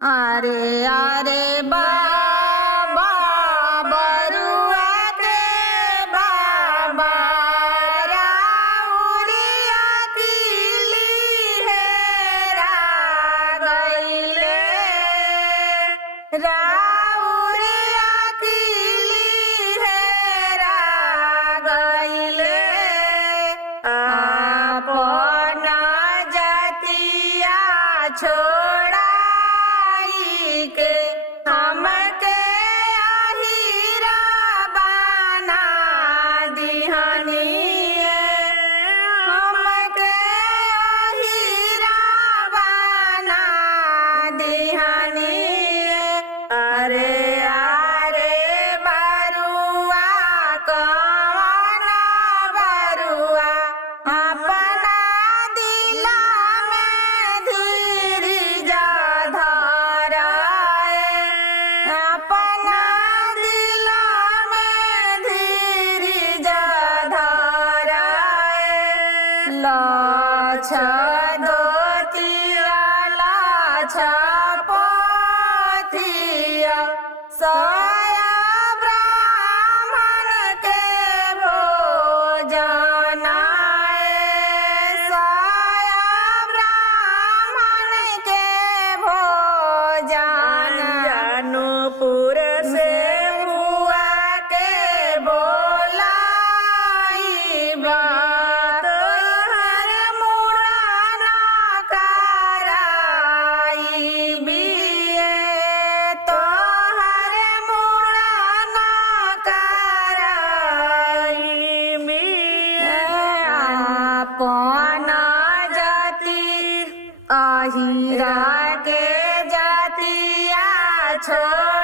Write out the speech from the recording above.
अरे अरे बाबा बरुआ के बाबा राउरिया किली हेरा गइले राउरिया किली हेरा गइले अपन जतिया छोड़ाई के हमके अहिरा बना दिहनी हमके अहिरा बना दिहनी अरे अरे बरुआ कवना बरुआ अपना दिला में धीरज धराए अपना दिला में धीरज धराए लाछ दोतिया लाछ पोथिया सया ब्राह्मण के भोजनाए सया ब्राह्मण के भोजन जानपुर से हुआ के बोलाई बात हर मुड़ाना कराई बिये तो हर मुड़ाना कराई बिये अपन जाति अहिरा के जातिया छोड़